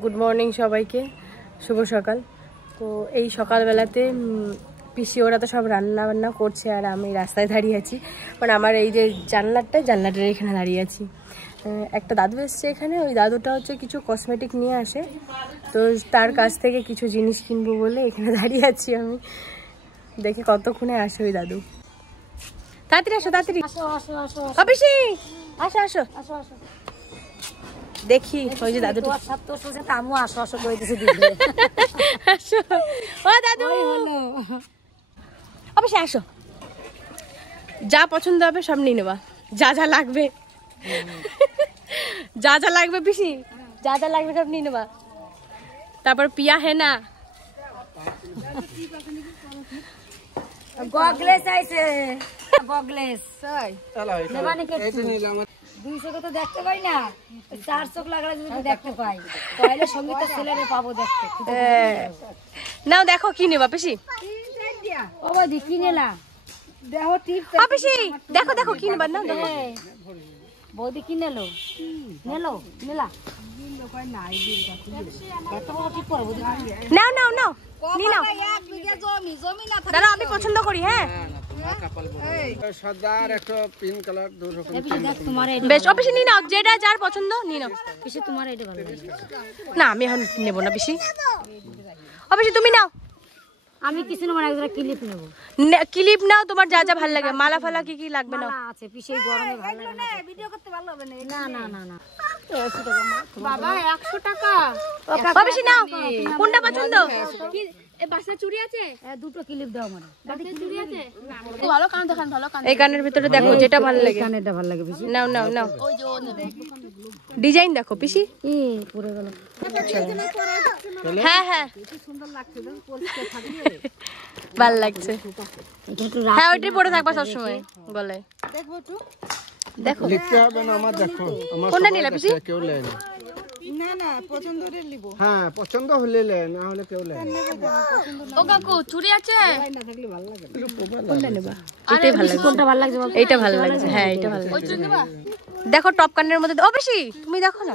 Good morning সবাইকে, শুভ সকাল। তো এই সকালবেলাতে পিসি ওরা তো সব রান্না বান্না করছে আর আমি রাস্তায় দাঁড়িয়ে আছি। মানে আমার এই যে জানলাটার এখানে দাঁড়িয়ে আছি। একটা দাদু এসছে এখানে, ওই দাদুটা হচ্ছে কিছু কসমেটিক নিয়ে আসে, তো তার কাছ থেকে কিছু জিনিস কিনবো বলে এখানে দাঁড়িয়ে আছি আমি। দেখি কতক্ষণে আসে ওই দাদু। তাড়াতাড়ি আসো, তাড়াতাড়ি পিসি, আসো আসো আসো আসো। দেখি ওই যে দাদু আমু আসো আসো করে দিছি আসো। ও দাদু অবশ্যই আসো, যা পছন্দ হবে সব নিয়ে নেবা, যা যা লাগবে যা যা লাগবে পিসি, যা যা লাগবে সব নিয়ে নেবা। তারপর পিয়া है না গগলেস আইছে, গগলেস নেবা নাকি? 200 তো দেখতে পাই না, 400 লাগালে যদি দেখতে পাই তাহলে সঙ্গীতের ছেলেরে পাবো দেখতে। নাও দেখো কি নেবা পিসি। ও বৌদি কি নেলা? দেখো টিপ পিসি দেখো দেখো কি নেবা। না বৌদি কি নেলো? নেলা নাও নাও নাও নি নাও। দাদা আমি পছন্দ করি। হ্যাঁ বেশ অফিসে নিয়ে নাও, যেটা যার পছন্দ নিয়ে নাও। পিসি তোমার এটা ভালো লাগে না আমি এখন নেবো না পিসি, অফিসে তুমি নাও। আমি কিছু না, মানে একজোড়া ক্লিপ নেব। ক্লিপ নাও, তোমার যা যা ভালো লাগে। মালা ফালা কি কি লাগবে না আছে পিসি, গরমে ভালো লাগে না, ভিডিও করতে ভালো হবে না। না না না 100 টাকা বাবা, 100 টাকা। অফিসে নাও, কোনটা পছন্দ? এই বাসা চুড়ি আছে, দুটো ক্লিপ দাও আমারে। বাসা চুড়ি আছে, ভালো কান দেখান, ভালো কান। এই কানের ভিতরে দেখো যেটা ভালো লাগে। কানেরটা ভালো লাগে পিসি। নাও নাও নাও, ওই যে ও নেবে। ডিজাইন দেখো পিসি। পরে গেল। হ্যাঁ হ্যাঁ সুন্দর লাগছে, পরিষ্কার থাকবে, ভালো লাগছে। হ্যাঁ ওইটাই পরে থাকবা সব সময় গলায়। দেখো একটু দেখো, লিখতে হবে না আমার। দেখো আমার কোনটা নিলা পিসি? কেউ লেন না না, পছন্দ হলে নিব। হ্যাঁ পছন্দ হলে লেন, না হলে কেউ লেন। ও কাকু চুড়ি আছে, না থাকলে ভালো লাগে। কোনটা নেবা? এটাই ভালো লাগছে। কোনটা ভালো লাগছে বল? এইটা ভালো লাগছে। হ্যাঁ এইটা ভালো লাগছে। দেখো টপ কানের মধ্যে। ও বেশি তুমি দেখো না,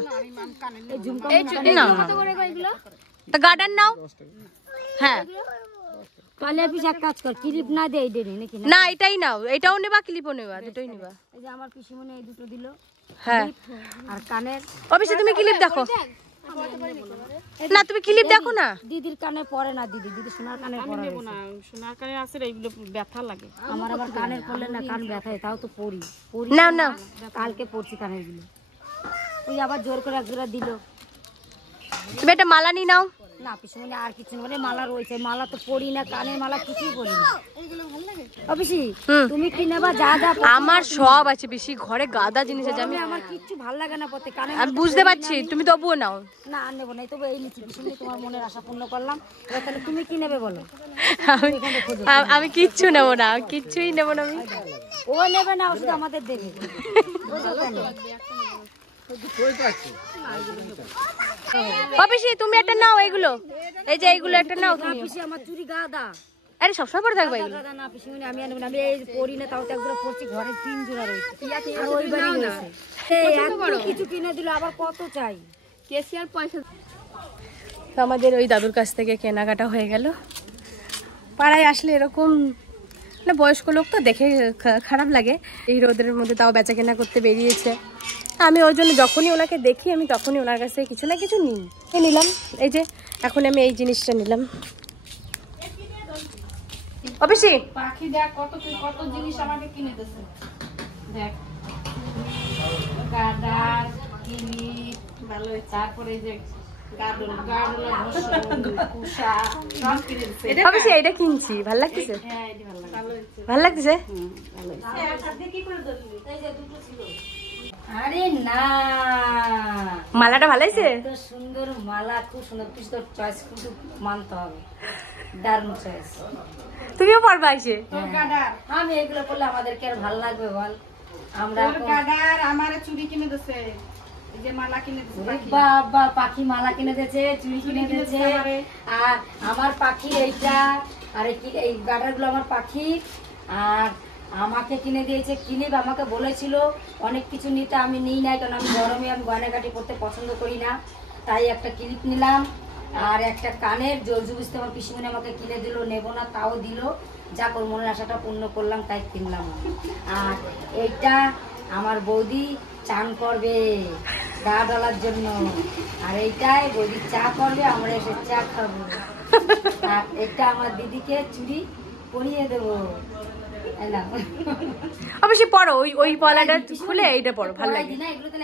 এই ঝুমকা না তা গার্ডার নাও। হ্যাঁ তাহলে পিসি এক কাজ কর, ক্লিপ না দে, এই দে নাকি না এটাই নাও, এটাও নেবা ক্লিপও নেবা, দুটোই নেবা। এই যে আমার পিসিমণি এই দুটো দিল। হ্যাঁ আর কানের অবশ্যই তুমি ক্লিপ দেখো না, তুমি ক্লিপ দেখো না। দিদির কানে পরে না, দিদি সোনার কানের পরে না। সোনার কানের আছে, এইগুলো ব্যথা লাগে আমার আবার কানের পরলে না কান ব্যথায়, তাও তো পরি নাও নাও। কালকে পরছি কানের গুলো, তুই আবার জোর করে একজোড়া দিল। তুমি একটা মালা নিয়ে নাও। না পিসিমণি আর কিছু বলে মালা রয়েছে, মালা তো পরি না, কানের মালা কিছুই পরি না। অফিসি তুমি কি নেবা? যা যা আমার সব আছে বেশি, ঘরে গাদা জিনিস আছে। আমার কিচ্ছু ভালো লাগে না পড়তে, কানে আমি বুঝতে পারছি, তুমি তবুও নাও। না আর নেবো না, তবে এই নিচ্ছি পিসিমণি, তোমার মনের আশা পূর্ণ করলাম। এবার তাহলে তুমি কি নেবে বলো? আমি কিচ্ছু নেবো না, কিচ্ছুই নেবো না আমি। ও নেবে না, ও শুধু আমাদের দেবে। অফিসে তুমি একটা নাও, এগুলো এই যে এইগুলো একটা নাও তুমি। পিসি আমার চুরি গাদা, আরে সবসময় পরে থাকবে এগুলো। গাদা না পিসিমণি, আমি আনবো না, আমি এই পরি না, তাও তো একজোড়া পরছি, ঘরে 3 জোড়া রয়েছে। আর ওই বাড়ি রয়েছে, এই এত কিছু কিনে দিল, আবার কত চাই? কেসিয়ার পয়সা। আমাদের ওই দাদুর কাছ থেকে কেনাকাটা হয়ে গেল। পাড়ায় আসলে এরকম না, বয়স্ক লোক তো দেখে খারাপ লাগে। এই রোদের মধ্যে তাও বেচা কেনা করতে বেরিয়েছে। আমি ওই জন্য যখনই ওনাকে দেখি আমি তখনই ওনার কাছ থেকে কিছু না কিছু নিলাম। এই যে এখন আমি এই জিনিসটা নিলাম। অবশ্যই পাখি দেখ কত কত জিনিস আমাকে কিনে দিয়েছে। দেখ গাডার, কিলিপ, ভালো, তারপরে এই যে গাডল কুশা সব কিনে দিয়েছে। অবশ্যই এটা কিনছি, ভালো লাগতেছে। হ্যাঁ এটা ভালো লাগছে, ভালো লাগতেছে। আরে না, মালাটা ভালো হয়েছে, এত সুন্দর মালা, খুব সুন্দর। তুই তোর চয়েস কিন্তু মানতে হবে, দারুণ চয়েস। তুমিও পারবা এসে। আমি এগুলো করলে আমাদেরকে আর ভালো লাগবে বল? আমরা গাডার আমার চুড়ি কিনে দিয়েছে, এই যে মালা কিনে দিয়েছে। বাবা পাখি মালা কিনে দিয়েছে, চুড়ি কিনে দিয়েছে। আর আমার পাখি এইটা, আর এই গাডার গুলো আমার পাখি। আর আমাকে কিনে দিয়েছে ক্লিপ। আমাকে বলেছিল অনেক কিছু নিতে, আমি নিই নাই, কারণ আমি গরমে আমি গয়নাগাটি পরতে পছন্দ করি না। তাই একটা ক্লিপ নিলাম, আর একটা কানের জলজু বুঝতে আমার পিসিমণি আমাকে কিনে দিল, নেব না তাও দিল, যা কর মনের আশাটা পূর্ণ করলাম তাই কিনলাম। আর এইটা আমার বৌদি চান করবে গা ঢালার জন্য, আর এইটাই বৌদি চা করবে, আমরা এসে চা খাবো। আর এটা আমার দিদিকে চুড়ি পরিয়ে দেবো। অবশ্যই পড়ো, ওই পলাটা খুলে এইটা পড়ো, ভালো লাগে।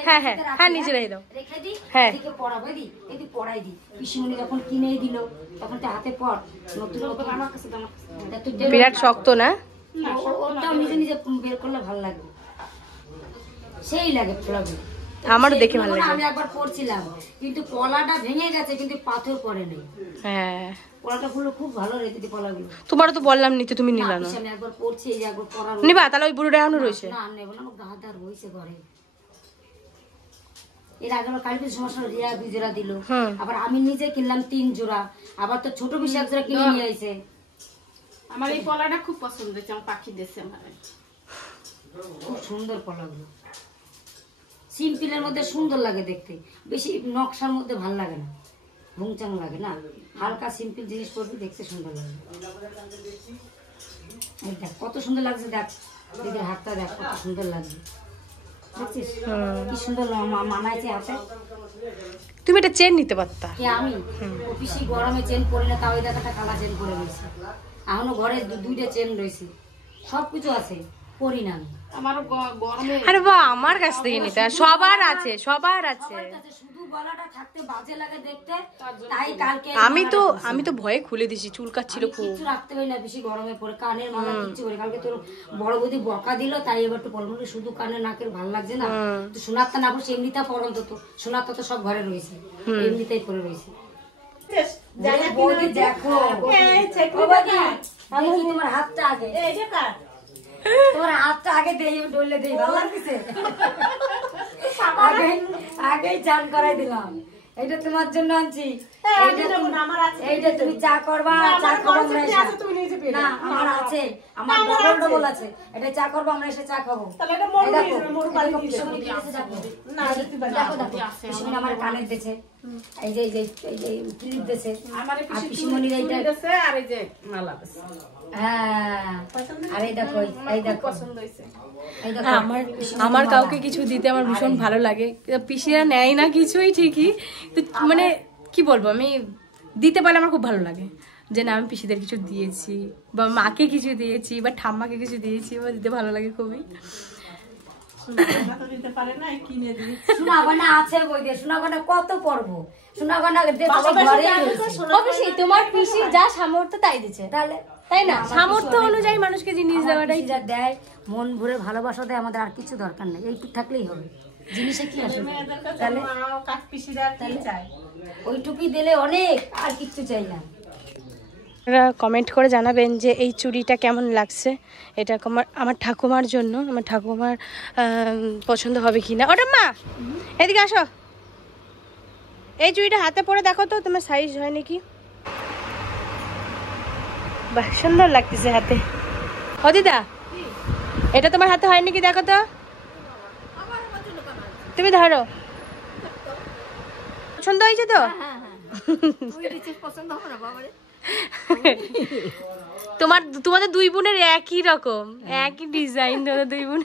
হ্যাঁ হ্যাঁ হ্যাঁ, নিচে রেখে দাও। রেখে দিই, হ্যাঁ এদিকে পড়াবো, এদিকে পড়াই দিই। পিসিমণি যখন কিনেই দিল তখন তো হাতে পড়, নতুন আমার কাছে দাও, আমার কাছে। বিরাট শক্ত না? ওটাও নিজে নিজে বের করলে ভালো লাগবে, সেই লাগে ফোলাগুলো। আমারও দেখে ভালো লাগে। আমি একবার পড়ছিলাম কিন্তু পলাটা ভেঙে গেছে, কিন্তু পাথর পড়ে নেই। হ্যাঁ, পলাটা ফুলো খুব ভালো রেখেছি পলাগুলো। তোমারও তো বললাম নিতে, তুমি নিলা না। আমি একবার পড়ছি, এই যে একবার পড়া নিবা তাহলে? ওই বুড়োটা এখনো রয়েছে। না নেব না, আমার গাদা রয়েছে ঘরে। এর আগে আমার কালী পুজোর সময় রিয়া 2 জোড়া দিল, আবার আমি নিজে কিনলাম 3 জোড়া, আবার তো ছোট পিসি 1 জোড়া কিনে নিয়ে আইছে। আমার এই পলাটা খুব পছন্দ হয়েছে, আমার পাখি দেশে। আমার খুব সুন্দর পলাগুলো, সিম্পলের মধ্যে সুন্দর লাগে দেখতে, বেশি নকশার মধ্যে ভালো লাগে না, ভুংচাং লাগে না। হালকা সিম্পল জিনিস পরতে দেখতে সুন্দর লাগে। এই দেখ কত সুন্দর লাগছে, দেখ দিদির হাতটা দেখ কত সুন্দর লাগছে, দেখছিস কি সুন্দর মানাইছে হাতে। তুমি একটা চেন নিতে পারতা। কে আমি? ও পিসি গরমে চেন পরি না, তাও এই দেখাটা কালা চেন পরে রয়েছে। এখনো ঘরে 2টা চেন রয়েছে, সবকিছু আছে, পরি না আমি। আমারও গরমে আরে বাহ, আমার কাছ থেকে নিতে সবার আছে, সবার আছে। শুধু গলাটা থাকতে বাজে লাগে দেখতে, তাই কালকে আমি তো ভয়ে খুলে দিছি, চুলকাচ্ছিল খুব। কিছু রাখতে পারি না বেশি গরমে পড়ে, কানের মালা কিচ্ছু করি। কালকে তোর বড় বৌদি বকা দিল, তাই এবার তো বলবো শুধু কানে নাকের ভালো লাগছে না, তো সোনারটা না পড়ছে এমনিটা পরন্ত, তো সোনারটা তো সব ঘরে রয়েছে, এমনিতেই পরে রয়েছে। বৌদি দেখো, তোমার হাতটা আগে, তোমার হাতটা আগে দেই, ডলে দেই, ভালো লাগছে। আগেই চান করাই দিলাম, এইটা তোমার জন্য আনছি। এইটা তুমি চা করবা, চা খাবো না, আমার আছে, আমার ডবল আছে, এটা চা করবো, আমরা এসে চা খাবো। পিসিমণি আমার কানের দিয়েছে, এই যে ক্লিপ দিয়েছে, আর পিসিমণির এইটা, আর এই যে মালা দিয়েছে। হ্যাঁ, আর এই দেখো, এই দেখো পছন্দ হয়েছে। আমার কাউকে কিছু দিতে আমার ভীষণ ভালো লাগে। পিসিরা নেয় না কিছুই ঠিকই, তো মানে কি বলবো, আমি দিতে পারলে আমার খুব ভালো লাগে যে না আমি পিসিদের কিছু দিয়েছি, বা মাকে কিছু দিয়েছি, বা ঠাম্মাকে কিছু দিয়েছি, বা দিতে ভালো লাগে খুবই। সোনাগয়না আছে বই দিয়ে, সোনাগয়না কত পড়বো, সোনাগয়না অবশ্যই তোমার পিসির যা সামর্থ্য তাই দিচ্ছে, তাহলে তাই না? সামর্থ্য অনুযায়ী মানুষকে জিনিস দেওয়াটাই দেয়, মন ভরে ভালোবাসা দেয়, আমাদের আর কিছু দরকার নেই, এইটুক থাকলেই হবে। জিনিসে কি আসে, তাহলে ওইটুকুই দিলে অনেক, আর কিচ্ছু চাই না। কমেন্ট করে জানাবেন যে এই চুড়িটা কেমন লাগছে। এটা আমার ঠাকুমার জন্য, আমার ঠাকুমার পছন্দ হবে কিনা। ওটা মা এদিকে আসো, এই চুড়িটা হাতে পরে দেখো তো তোমার সাইজ হয় নাকি। বাহ, সুন্দর লাগতেছে হাতে। ও দিদা, এটা তোমার হাতে হয় নাকি দেখো তো, তুমি ধরো। পছন্দ হয়েছে তো? তোমাদের 2 বোনের একই রকম, একই ডিজাইন, তোমাদের 2 বোন।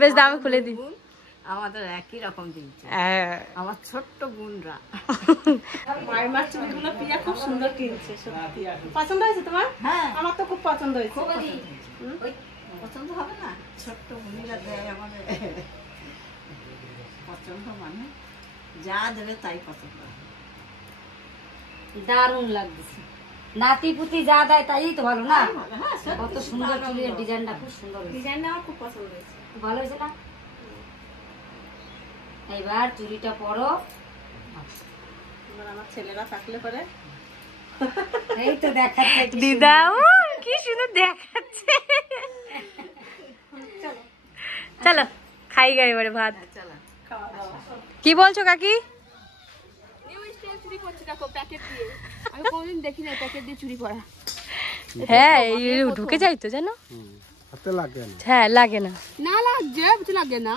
বেশ দামে খুলে দিই। আমাদের একই রকম দিচ্ছে, আমার ছোট্ট বোনরা। মায়ের চুড়িগুলো প্রিয়া খুব সুন্দর কিনছে, সত্যি। পছন্দ হয়েছে তোমার? হ্যাঁ, আমার তো খুব পছন্দ হয়েছে। পছন্দ হবে না, ছোট্ট বোনেরা দেয় আমাদের পছন্দ, মানে যা দেবে তাই পছন্দ। দারুণ লাগছে, নাতি পুতি যা দেয় তাই তো ভালো না। কত সুন্দর চুড়ির ডিজাইনটা, খুব সুন্দর, ডিজাইনটা আমার খুব পছন্দ হয়েছে, ভালো হয়েছে না? এইবার চুড়িটা পরো, আমার ছেলেরা থাকলে পরে। এই তো দেখাচ্ছে দিদা, কি সুন্দর দেখাচ্ছে। চলো খাই গা এবারে ভাত। কি বলছো কাকি? হ্যাঁ, ঢুকে যাই তো জানো, হাতে লাগে না। হ্যাঁ লাগে না, না লাগছে, লাগে না।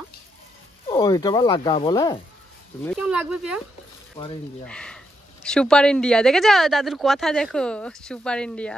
ওইটা বা লাগা বলে তুমি কেমন লাগবে Priya? Super India. Super India দেখেছো দাদুর কথা, দেখো সুপার ইন্ডিয়া।